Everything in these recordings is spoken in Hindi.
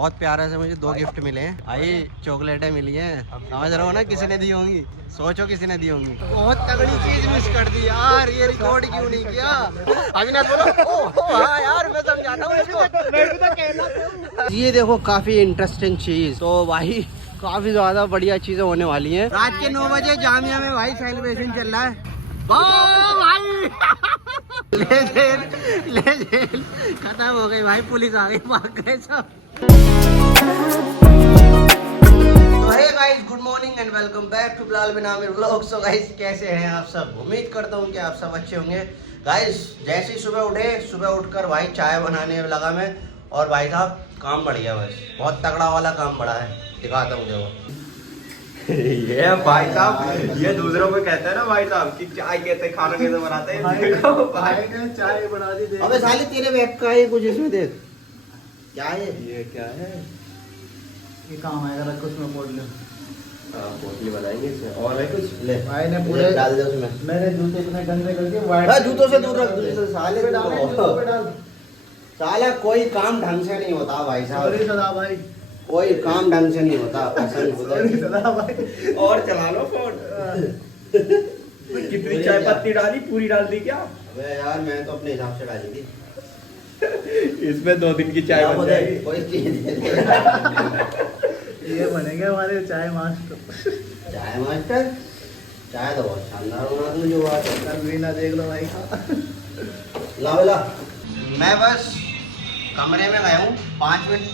बहुत प्यारे से मुझे 2 गिफ्ट मिले हैं भाई, चॉकलेटें मिली हैं। समझ रहे हो ना, किसी ने दी होंगी, सोचो किसी ने दी होंगी। बहुत तगड़ी चीज मिस कर दी यार, ये रिकॉर्ड क्यों नहीं किया? अविनाश बोलो हाँ यार, मैं समझाता हूँ इसको। ये देखो काफी इंटरेस्टिंग चीज, तो भाई काफी ज्यादा बढ़िया चीजें होने वाली हैं। रात के 9 बजे जामिया में भाई सेलिब्रेशन चल रहा है भाई। ले जेल खत्म हो गई भाई, पुलिस आ गई, भाग गए सब। Hey guys, good morning and welcome back to Bilal bin Aamir vlog. So guys, कैसे हैं आप सब? उम्मीद करता हूँ कि आप सब अच्छे होंगे। गाइस, जैसे ही सुबह उठकर भाई चाय बनाने लगा मैं, और भाई साहब काम बढ़ गया, बस बहुत तगड़ा वाला काम बढ़ा है, दिखाता हूँ देखो। ये भाई साहब, ये दूसरों को कहते हैं ना भाई साहब कि चाय कहते हैं, खाना कैसे बनाते हैं। भाई ने चाय बना दी। अबे साले तेरे बैग का है कुछ, इसमें देख क्या है। ये क्या है? ये काम आएगा, रख उसमें पोटली। पोटली बनाएंगे इसमें, और है कुछ? ले भाई ने पूरे डाल दे उसमें। मेरे जूते इतने गंदे करके वाइट जूतों से दूर रख, साले पे डाल, जूतों पे डाल। साला कोई काम ढंग से नहीं होता भाई साहब, सॉरी सदा भाई, कोई काम ढंग से नहीं होता। सॉरी सदा भाई। और चला लो फोन। कितनी चाय पत्ती डाली? पूरी डाल दी क्या? अबे यार, मैं तो अपने हिसाब से डाली थी। इसमें 2 दिन की चाय बन जाएगी। कोई चीज ये बनेंगे हमारे चाय मास्टर। चाय मास्टर, चाय तो बहुत शानदार बना दूं जो बात है। कल भी ना देख लो भाई। ला मैं बस कमरे में गया हूँ,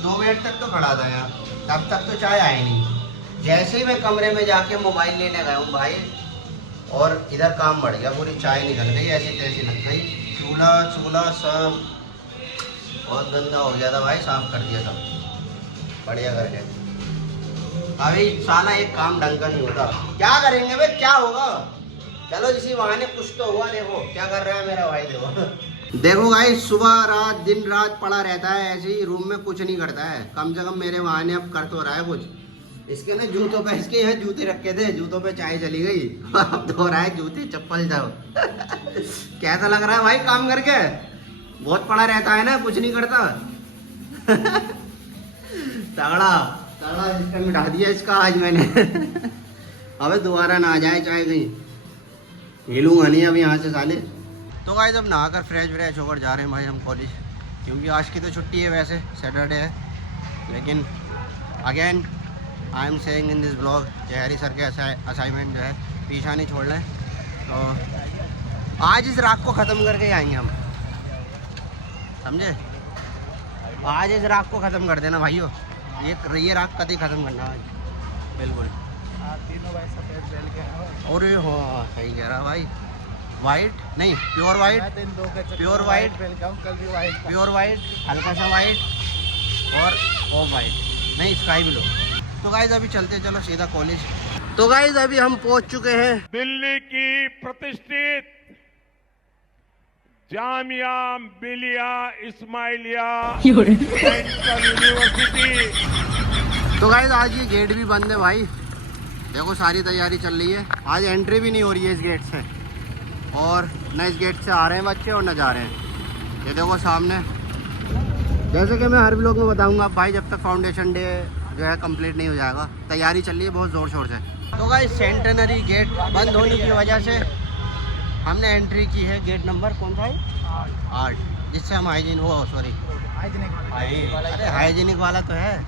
2 मिनट तक तो खड़ा था यहाँ, तब तक तो चाय आई नहीं। जैसे ही मैं कमरे में जाके मोबाइल लेने गया हूँ भाई, और इधर काम बढ़ गया, पूरी चाय निकल गई, ऐसी तैसी लग गई। चूल्हा सब बहुत गंदा हो गया था भाई, साफ कर दिया सब बढ़िया करके। अभी साला एक काम ढंग का नहीं होता, क्या करेंगे भाई, क्या होगा? चलो इसी बहाने कुछ तो हुआ। देखो क्या कर रहा है मेरा भाई, देखो भाई, सुबह रात दिन रात पड़ा रहता है ऐसे ही, रूम में कुछ नहीं करता है। कम से कम मेरे बहाने अब कर तो रहा है कुछ। इसके ना जूतों पे, इसके यहाँ जूते रखे थे, जूतों पे चाय चली गई, अब धो रहा है जूते चप्पल जाओ। कैसा लग रहा है भाई काम करके? बहुत पड़ा रहता है ना, कुछ नहीं करता। तगड़ा इसका मिटा दिया इसका आज मैंने। अबे दोबारा ना आ जाए चाय कहीं, हिलूंगा नहीं अब यहाँ से साले। तो गाइस, अब नहाकर फ्रेश होकर जा रहे हैं भाई हम कॉलेज, क्योंकि आज की तो छुट्टी है, वैसे सैटरडे है। लेकिन again I am saying in this blog कि हैरी सर के असाइनमेंट जो है पीछा नहीं छोड़ रहे हैं, तो आज इस राग को ख़त्म करके आएंगे हम, समझे? आज इस राग को ख़त्म कर देना भाइयों, ये राग कभी ख़त्म करना आज, बिल्कुल। तीनों भाई सफेद पहन के आओ। और हाँ, सही कह रहा भाई, वाइट नहीं, प्योर वाइट, प्योर वाइट, कल भी वाइट, प्योर वाइट, हल्का सा वाइट और ऑफ वाइट, नहीं स्काई ब्लू। तो गाइस अभी चलते, चलो सीधा कॉलेज। तो गाइस अभी हम पहुंच चुके हैं दिल्ली की प्रतिष्ठित जामिया मिलिया इस्माइलिया सेंट्रल यूनिवर्सिटी। तो गाइस आज ये गेट भी बंद है भाई, देखो सारी तैयारी चल रही है, आज एंट्री भी नहीं हो रही है इस गेट से, और न इस गेट से आ रहे हैं बच्चे और न जा रहे हैं। ये देखो सामने, जैसे कि मैं हर ब्लॉग में बताऊंगा भाई, जब तक फाउंडेशन डे जो है कंप्लीट नहीं हो जाएगा, तैयारी चल रही है बहुत ज़ोर शोर से। तो गाइस सेंटेनरी गेट बंद होने की वजह से हमने एंट्री की है गेट नंबर कौन सा है 8, जिससे हम हाइजीनिक वाला तो है,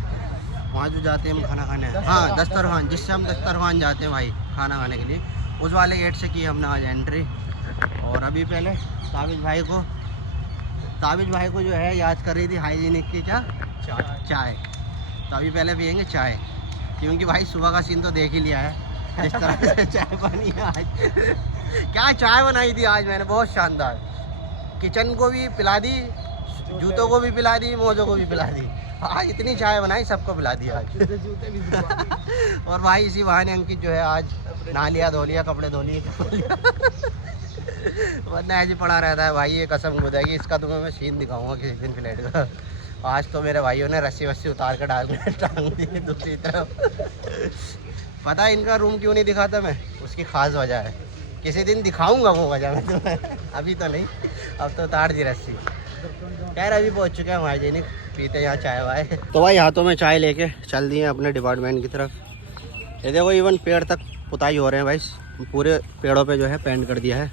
वहाँ जो जाते हैं हम खाना खाने, हाँ दस्तरखान, जिससे हम दस्तरखान जाते हैं भाई खाना खाने के लिए, उस वाले गेट से की हमने आज एंट्री। और अभी पहले ताबिज भाई को जो है याद कर रही थी हाइजीनिक की क्या चाय, तो अभी पहले पियेंगे चाय, क्योंकि भाई सुबह का सीन तो देख ही लिया है, जिस तरह से चाय बनी है आज। क्या चाय बनाई थी आज मैंने, बहुत शानदार। किचन को भी पिला दी, जूतों को भी पिला दी, मोजों को भी पिला दी, आज इतनी चाय बनाई सबको पिला दी आज। और भाई इसी बहाने अंकित जो है आज नहा लिया, धो लिया, कपड़े धो लिए, वरना ऐसे पड़ा रहता है भाई। ये कसम खुदाई, इसका तुम्हें मैं सीन दिखाऊंगा किसी दिन प्लेट का। आज तो मेरे भाइयों ने रस्सी वस्सी उतार कर डाल कर टांग दी दूसरी तरफ। पता है इनका रूम क्यों नहीं दिखाता मैं, उसकी खास वजह है, किसी दिन दिखाऊंगा वो वजह मैं तुम्हें, अभी तो नहीं, अब तो उतार दी रस्सी। खैर अभी पहुंच चुके हैं हाइजीनिक, पीते यहाँ चाय वाय। तो भाई हाथों में चाय लेके चल दिए अपने डिपार्टमेंट की तरफ। ये देखो इवन पेड़ तक पुताई हो रहे हैं भाई, पूरे पेड़ों पे जो है पेंट कर दिया है।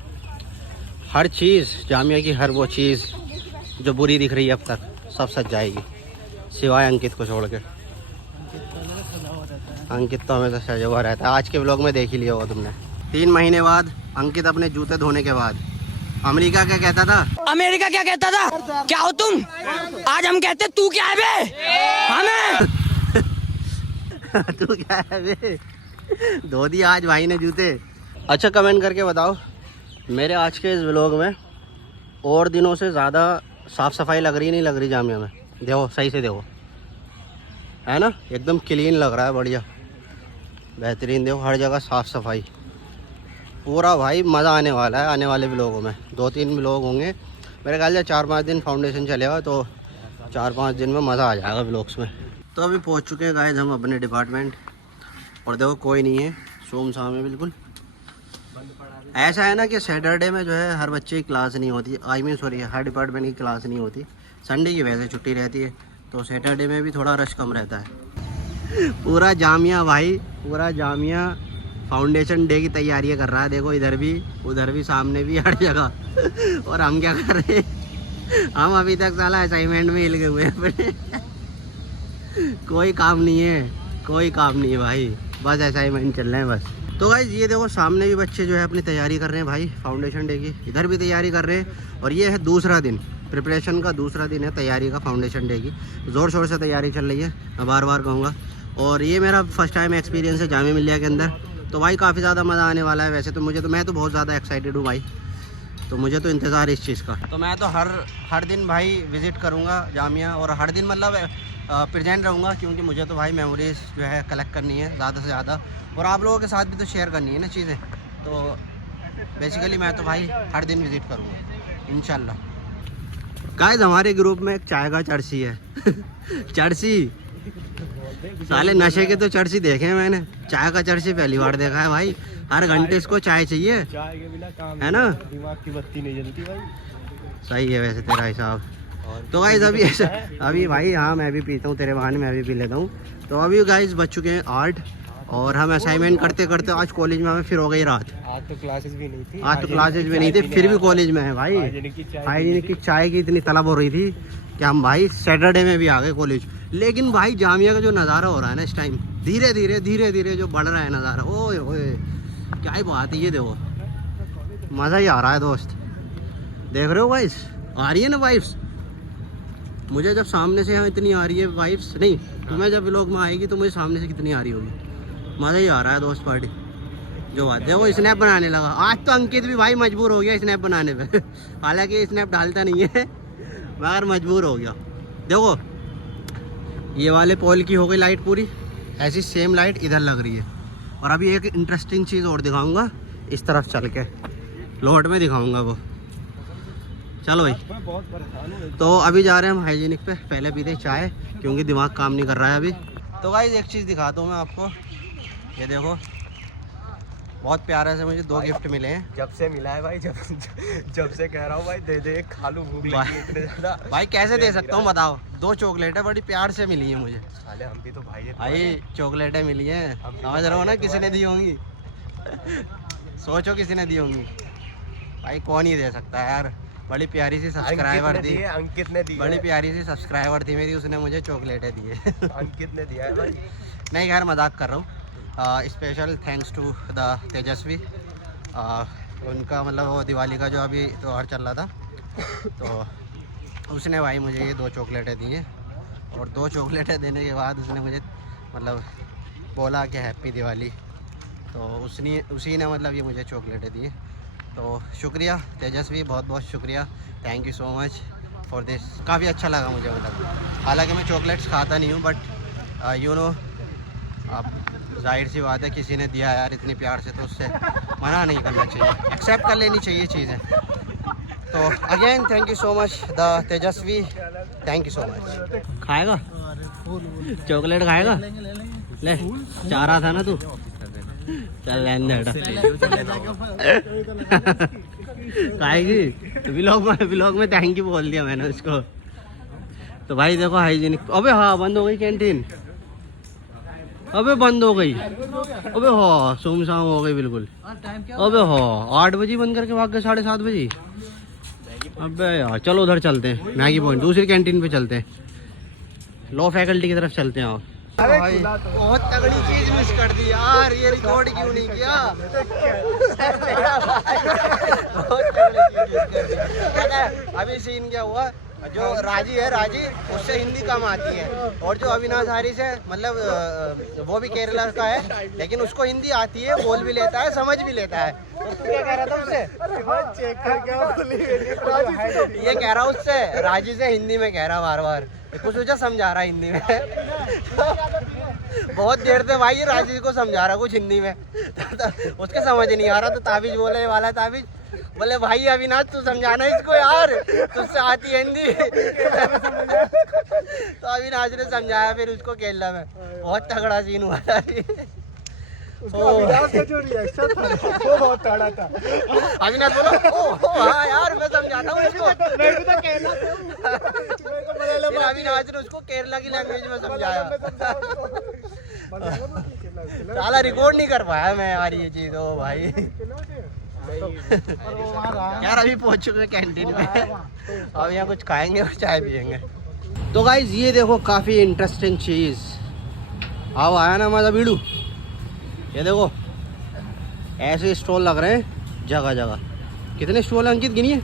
हर चीज़ जामिया की, हर वो चीज़ जो बुरी दिख रही है अब तक सब सज जाएगी, सिवाय अंकित को छोड़ के। अंकित तो हमेशा सजा हुआ रहता है। आज के व्लॉग में देख ही लिया होगा तुमने। 3 महीने बाद अंकित अपने जूते धोने के बाद अमेरिका क्या कहता था? अमेरिका क्या कहता था? क्या हो तुम? आज हम कहते तू क्या है बे? हमें तू क्या है बे? धो दिया आज भाई ने जूते। अच्छा कमेंट करके बताओ मेरे आज के इस व्लॉग में और दिनों से ज़्यादा साफ़ सफाई लग रही नहीं लग रही जामिया में? देखो सही से देखो, है ना, एकदम क्लीन लग रहा है, बढ़िया बेहतरीन। देखो हर जगह साफ़ सफाई पूरा। भाई मज़ा आने वाला है आने वाले व्लॉगों में। 2-3 व्लॉग होंगे मेरे ख्याल से। 4-5 दिन फाउंडेशन चलेगा तो 4-5 दिन में मज़ा आ जाएगा व्लॉग्स में। तो अभी पहुंच चुके हैं गाइस हम अपने डिपार्टमेंट, और देखो कोई नहीं है, सुमसाम है बिल्कुल। ऐसा है ना कि सैटरडे में जो है हर बच्चे की क्लास नहीं होती, I mean sorry her department की क्लास नहीं होती। संडे की वजह से छुट्टी रहती है, तो सैटरडे में भी थोड़ा रश कम रहता है। पूरा जामिया भाई, पूरा जामिया फाउंडेशन डे की तैयारियां कर रहा है। देखो इधर भी उधर भी सामने भी हर जगह। और हम क्या कर रहे हैं? हम अभी तक साला असाइनमेंट में हिल गए हुए हैं अपने। कोई काम नहीं है, कोई काम नहीं है भाई, बस असाइनमेंट चल रहे हैं बस। तो गाइस ये देखो सामने भी बच्चे जो है अपनी तैयारी कर रहे हैं भाई फाउंडेशन डे की, इधर भी तैयारी कर रहे हैं। और ये है दूसरा दिन, प्रिपरेशन का दूसरा दिन है तैयारी का फाउंडेशन डे की। ज़ोर शोर से तैयारी चल रही है, मैं बार बार कहूँगा। और ये मेरा फर्स्ट टाइम एक्सपीरियंस है जामिया मिल्लिया के अंदर, तो भाई काफ़ी ज़्यादा मज़ा आने वाला है। वैसे तो मैं तो बहुत ज़्यादा एक्साइटेड हूँ भाई, तो मुझे तो इंतज़ार है इस चीज़ का। तो मैं तो हर दिन भाई विज़िट करूँगा जामिया, और हर दिन मतलब प्रेजेंट रहूँगा, क्योंकि मुझे तो भाई मेमोरीज जो है कलेक्ट करनी है ज़्यादा से ज़्यादा, और आप लोगों के साथ भी तो शेयर करनी है ना चीज़ें। तो बेसिकली मैं तो भाई हर दिन विज़िट करूँगा इंशाल्लाह। गाइस हमारे ग्रुप में एक चाय का चर्ची है। चर्ची साले नशे के तो चर्ची देखे हैं मैंने, चाय का चर्ची पहली बार देखा है भाई। हर घंटे इसको चाय चाहिए, चाय के बिना काम है ना, दिमाग की बत्ती नहीं जलती भाई। सही है वैसे तेरा हिसाब। तो गाइस अभी भाई हाँ मैं भी पीता हूँ, तेरे बहाने मैं भी पी लेता हूँ। तो अभी गाइस बज चुके हैं 8, और हम असाइनमेंट करते करते आज कॉलेज में हमें फिर हो गई रात। आज तो क्लासेस भी नहीं थी, फिर भी कॉलेज में है भाई। हाइजीनिक की चाय की इतनी तलब हो रही थी कि हम भाई सैटरडे में भी आ गए कॉलेज। लेकिन भाई जामिया का जो नज़ारा हो रहा है ना इस टाइम, धीरे धीरे जो बढ़ रहा है नज़ारा, ओए ओए क्या ही बात है। ये देखो मज़ा ही आ रहा है दोस्त, देख रहे हो वाइफ्स आ रही है ना वाइफ्स। मुझे जब सामने से यहाँ इतनी आ रही है वाइफ्स, नहीं तुम्हें जब व्लॉग में आएगी तो मुझे सामने से कितनी आ रही होगी। मज़ा ही आ रहा है दोस्त पार्टी जो बात है। वो स्नैप बनाने लगा आज तो अंकित भी भाई मजबूर हो गया स्नैप बनाने पे। हालांकि स्नैप डालता नहीं है मगर मजबूर हो गया। देखो ये वाले पोल की हो गई लाइट पूरी, ऐसी सेम लाइट इधर लग रही है। और अभी एक इंटरेस्टिंग चीज़ और दिखाऊंगा, इस तरफ चल के लोट में दिखाऊंगा वो। चलो भाई बहुत परेशान हूँ। तो अभी जा रहे हैं हम हाइजीनिक पे, पहले पीते चाय क्योंकि दिमाग काम नहीं कर रहा है अभी। तो गाइस एक चीज़ दिखाता हूँ मैं आपको, ये देखो बहुत प्यारे से मुझे 2 गिफ्ट मिले हैं। जब से मिला है भाई, जब से कह रहा हूँ भाई दे दे, खा लूँ, भूख लगी है इतने ज़्यादा। भाई कैसे दे सकता हूँ बताओ, 2 चॉकलेट है बड़ी प्यार से मिली है मुझे। साले हम भी तो भाई है। भाई चॉकलेटें मिली हैं, समझ रहे हो ना किसी ने दी होंगी। सोचो किसी ने दी होंगी भाई, कौन ही दे सकता है यार। बड़ी प्यारी सी सब्सक्राइबर थी, अंकित ने दी, बड़ी प्यारी सी सब्सक्राइबर थी मेरी, उसने मुझे चॉकलेटें दी है। अंकित ने दिया है भाई। नहीं यार मजाक कर रहा हूँ। स्पेशल थैंक्स टू द तेजस्वी, उनका मतलब वो दिवाली का जो अभी त्यौहार चल रहा था, तो उसने भाई मुझे ये 2 चॉकलेटें दी हैं। और 2 चॉकलेटें देने के बाद उसने मुझे मतलब बोला कि हैप्पी दिवाली, तो उसी ने मतलब ये मुझे चॉकलेटें दी। तो शुक्रिया तेजस्वी, बहुत बहुत शुक्रिया, thank you so much for this. काफ़ी अच्छा लगा मुझे, मतलब हालांकि मैं चॉकलेट्स खाता नहीं हूँ, बट यू नो अब जाहिर सी बात है किसी ने दिया यार इतनी प्यार से, तो उससे मना नहीं करना चाहिए, एक्सेप्ट कर लेनी चाहिए चीज़ें। तो again thank you so much the Tejashwi, thank you so much. खाएगा चॉकलेट, खाएगा ले, चाह रहा था ना तू, चल खाएगी। व्लॉग में थैंक यू बोल दिया मैंने उसको। तो भाई देखो हाइजीनिक। अबे हाँ बंद हो गई कैंटीन, अबे बंद हो गई, अबे हाँ सुमसाम हो गई बिल्कुल। अबे हाँ 8 बजे बंद करके भाग गए 7:30 बजे। अबे यार चलो उधर चलते हैं, मैगी पॉइंट दूसरी कैंटीन पे चलते हैं, लॉ फैकल्टी की तरफ चलते हैं। और भाई बहुत तगड़ी चीज मिस कर दी यार, ये रिकॉर्ड क्यों नहीं किया? बहुत तगड़ी चीज मिस कर दी। पता है अभी सीन क्या हुआ, जो राजी है, राजी उससे हिंदी कम आती है, और जो अविनाश हारिस है मतलब वो भी केरला का है, लेकिन उसको हिंदी आती है, बोल भी लेता है, समझ भी लेता है। तो तू क्या कह रहा था उससे? ये कह रहा उससे, राजी से हिंदी में कह रहा बार बार, कुछ मुझे समझा रहा हिंदी में। बहुत देर से भाई ये राजी को समझा रहा कुछ हिंदी में, उसके समझ नहीं आ रहा, तो ताबीज बोले वाला ताबीज बोले भाई अविनाश तू समझाना इसको यार, तुझसे आती है हिंदी। तो अविनाश ने समझाया फिर उसको केरला में। बहुत तगड़ा सीन हुआ था। अविनाश का जो रिएक्शन था वो बहुत तगड़ा था। अविनाश बोला ओ हाँ यार मैं समझाता हूँ इसको। फिर अविनाश ने उसको केरला की लैंग्वेज में समझाया। साला रिकॉर्ड नहीं कर पाया मैं यार ये चीज। ओ भाई यार अभी पहुंच चुके हैं कैंटीन में, अब यहाँ कुछ खाएंगे और चाय पियेंगे। तो गाइज ये देखो काफ़ी इंटरेस्टिंग चीज़, आओ आया ना मज़ा बीड़ू। ये देखो ऐसे स्टॉल लग रहे हैं जगह जगह। कितने स्टॉल हैं अंकित, गिनिए,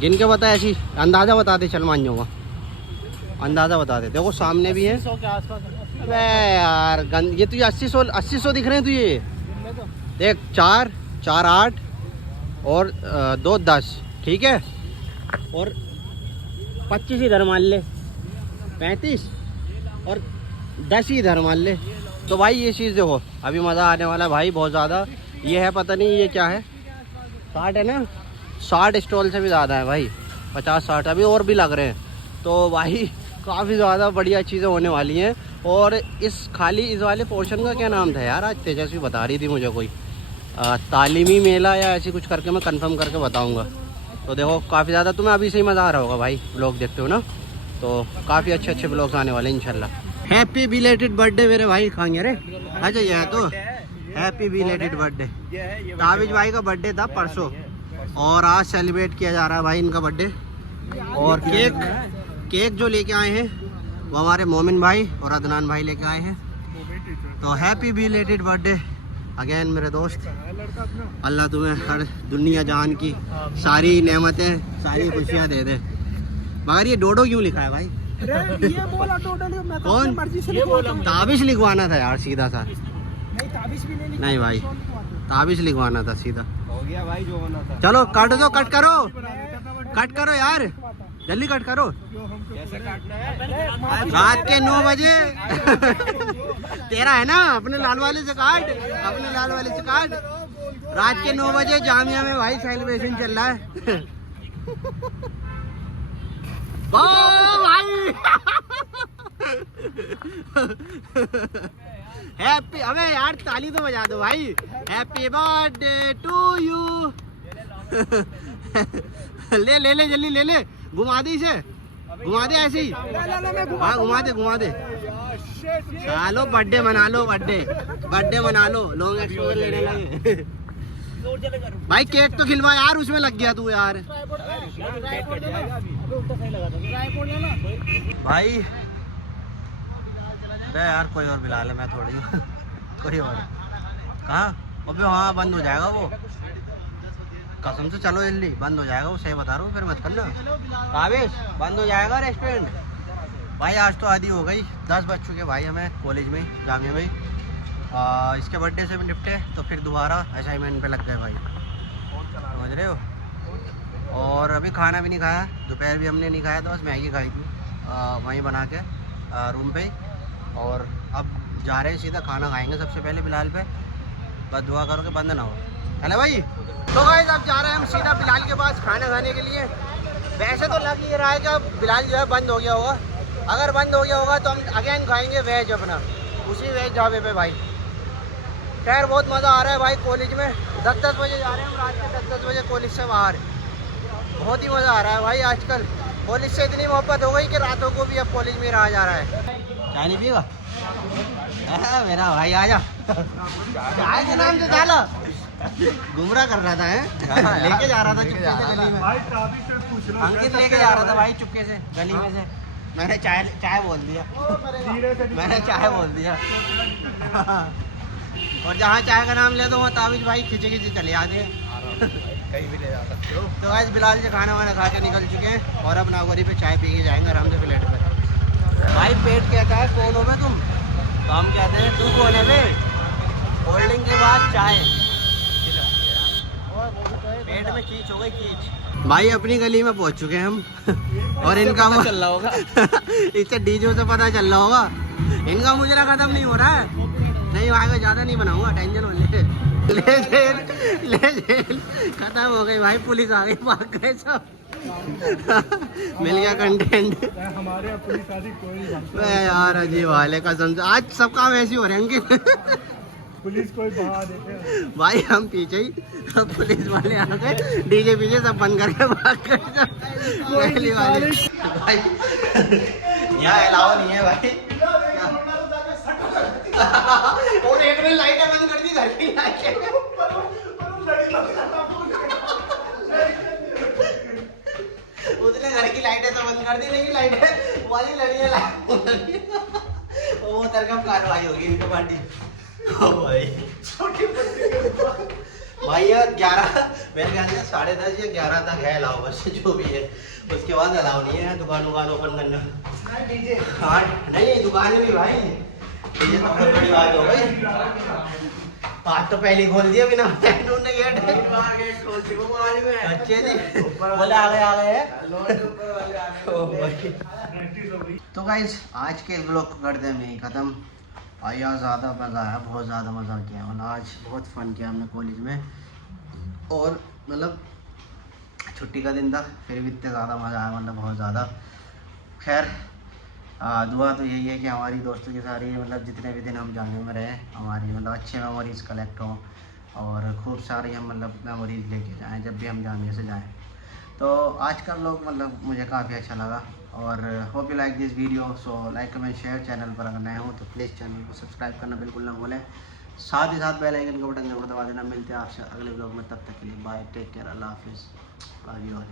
गिन के बता, ऐसी अंदाज़ा बता दे, चल मान जाऊँगा, अंदाज़ा बता दे। देखो सामने भी है। अबे यार ये तुझे 80-100 दिख रहे हैं तुझे, देख 4 8 और 2 10, ठीक है, और 25 इधर मान ले, 35 और 10 ही इधर मान ले। तो भाई ये चीज़ देखो अभी मज़ा आने वाला है भाई बहुत ज़्यादा। ये है पता नहीं ये क्या है, 60 है ना, 60 स्टॉल से भी ज़्यादा है भाई, 50-60 अभी और भी लग रहे हैं। तो भाई काफ़ी ज़्यादा बढ़िया चीज़ें होने वाली हैं। और इस वाले पोर्शन का क्या नाम था यार, आज तेजस्वी बता रही थी मुझे, कोई तालीमी मेला या ऐसी कुछ करके, मैं कंफर्म करके बताऊंगा। तो देखो काफ़ी ज़्यादा तुम्हें अभी से ही मज़ा आ रहा होगा भाई, ब्लॉग देखते हो ना, तो काफ़ी अच्छे ब्लॉग्स आने वाले हैं इंशाल्लाह। हैप्पी बिलेटेड बर्थडे मेरे भाई, खाएंगे रे। अच्छा ये है तो हैप्पी बिलेटेड बर्थडे। ताबिज भाई का बर्थडे था परसों और आज सेलिब्रेट किया जा रहा है भाई इनका बर्थडे। और केक जो लेके आए हैं वो हमारे मोमिन भाई और अदनान भाई लेके आए हैं। तो हैप्पी बिलेटेड बर्थडे अगेन मेरे दोस्त। अल्लाह तुम्हें हर दुनिया जहान की सारी नेमतें, सारी खुशियाँ दे दे। मगर ये डोडो क्यों लिखा है भाई? ये बोला टोटली, मैं तो कौन? मर्जी से लिखवाता हूं। ताबिश लिखवाना था यार सीधा सा। नहीं ताबिश भी नहीं नहीं भाई ताबिश लिखवाना था सीधा। हो गया भाई जो होना था। चलो काट दो, कट करो यार, जल्दी कट करो। कैसे काटना है? रात के 9 बजे तेरा है ना, अपने लाल वाले से काट, अपने लाल वाले से काट। रात के 9 बजे जामिया में भाई सेलिब्रेशन चल रहा है। भाई हैप्पी, अबे यार ताली तो बजा दो भाई। Happy birthday to you. ले जल्दी ले, घुमा दे इसे, घुमा दे ऐसे ही। हाँ घुमा दे। चलो बर्थडे मना लो, बर्थडे मना लो। लॉन्ग एक्सपोजर लेने लगे भाई। केक तो खिलवा यार, उसमें लग गया तू यार। भाई अरे यार कोई और बुला ले, मैं थोड़ी कोई और। कहाँ? अबे हाँ बंद हो जाएगा वो, कसम से। चलो जल्दी बंद हो जाएगा वो, सही बता रहा हूँ, फिर मत करना। काबिश बंद हो जाएगा रेस्टोरेंट भाई। आज तो आधी हो गई, 10 बज चुके भाई हमें कॉलेज में, जामिया में। इसके बर्थडे से भी निपटे तो फिर दोबारा असाइनमेंट पे लग गए भाई, समझ रहे हो। और अभी खाना भी नहीं खाया, दोपहर भी हमने नहीं खाया, तो बस मैगी खाई थी वहीं बना के रूम पे। और अब जा रहे हैं सीधा खाना खाएंगे सबसे पहले बिलाल पे। बस दुआ करो कि बंद ना हो। चले भाई। तो गाइस अब जा रहे हैं हम सीधा बिलाल के पास खाना खाने के लिए। वैसे तो लग ये रहा है कि अब बिलाल जो है बंद हो गया होगा। अगर बंद हो गया होगा तो हम अगेन खाएंगे वेज अपना, उसी वेज ढाबे पे भाई। खैर बहुत मज़ा आ रहा है भाई कॉलेज में। 10-10 बजे जा रहे हैं हम, रात के 10-10 बजे कॉलेज से बाहर। बहुत ही मज़ा आ रहा है भाई आजकल। कॉलेज से इतनी मोहब्बत हो गई कि रातों को भी अब कॉलेज में रहा जा रहा है। चाय नहीं पिएगा? मेरा भाई आजा। चाय के नाम से डाला गुमराह कर रहा था है? लेके जा रहा था चुपके से गली में। अंकित लेके जा रहा था भाई चुपके से गली में से। मैंने चाय बोल दिया। मैंने चाय बोल दिया। और जहाँ चाय का नाम ले तो वहाँ ताबिज भाई खींचे खींचे चले आते हैं। कहीं भी ले जा सकते हो। तो आज बिलाल से खाना वाना खा के निकल चुके हैं और अब नागौरी पे चाय पी के जाएंगे आराम से फ्लैट पर। भाई पेट कहता है कौन हो मैं तुम, तो हम कहते हैं तू कौन है बे। कोल्ड ड्रिंक के बाद चाय, पेट में खींच हो गई खींच। भाई अपनी गली में पहुंच चुके हैं हम और इनका चल रहा होगा इससे डीजो से पता चल रहा होगा इनका मुजरा खत्म नहीं हो रहा है। नहीं आगे ज्यादा नहीं बनाऊंगा, टेंशन वाले ले जेल खत्म हो गई भाई, पुलिस आ गई, भाग गए सब। मिल गया कंटेंट। हमारे पुलिस आदि कोई यार अजीब वाले कसम से आज सब काम ऐसे हो रहे हैं अंकित। पुलिस कोई बहा देते हैं भाई हम पीछे ही, अब पुलिस वाले आ गए, डीजे पीछे सब बंद करके भाग गए सब। पहली वाले भाई यहाँ अलावा नहीं है भाई। और एक ने लाइटें बंद कर दी घर की लाइटें। उसने घर की लाइटें तो बंद कर दी, लेकिन लाइटें वाली लड़ियाँ वो तरकम कार्रवाई होगी इनकी पार्टी। भाई यार 11 मेरे ख्याल से 10:30 या 11 तक है अलाउ, बस जो भी है उसके बाद अलाउ नहीं है दुकान ओपन करना। हाँ नहीं दुकान भी भाई, ये तो बहुत बड़ी बात हो गई। आज तो पहले खोल दिया बिना उन्होंने गेट अच्छे जी बोले आ गए तो गाइस आज के ब्लॉग को करते हैं यहीं ख़त्म। और यार ज़्यादा मज़ा आया, बहुत ज़्यादा मज़ा किया, मतलब आज बहुत फ़न किया हमने कॉलेज में। और मतलब छुट्टी का दिन था फिर भी इतने ज़्यादा मज़ा आया, मतलब बहुत ज़्यादा। खैर दुआ तो यही है कि हमारी दोस्तों की सारी मतलब जितने भी दिन हम जाने में रहे हमारी मतलब अच्छे मेमोरीज़ कलेक्ट हों और खूब सारी हम मतलब मेमोरीज़ लेके जाएं जब भी हम जाने से जाएं। तो आज का व्लॉग मतलब मुझे काफ़ी अच्छा लगा और hope you like this video. So like comment share, channel पर अगर नए हो तो प्लीज़ चैनल को सब्सक्राइब करना बिल्कुल ना भूलें, साथ ही साथ बेल आइकन का बटन जरूर दबा देना। मिलते हैं आपसे अगले व्लॉग में, तब तक के लिए बाय, टेक केयर, अल्लाह हाफिज़, लव यू ऑल।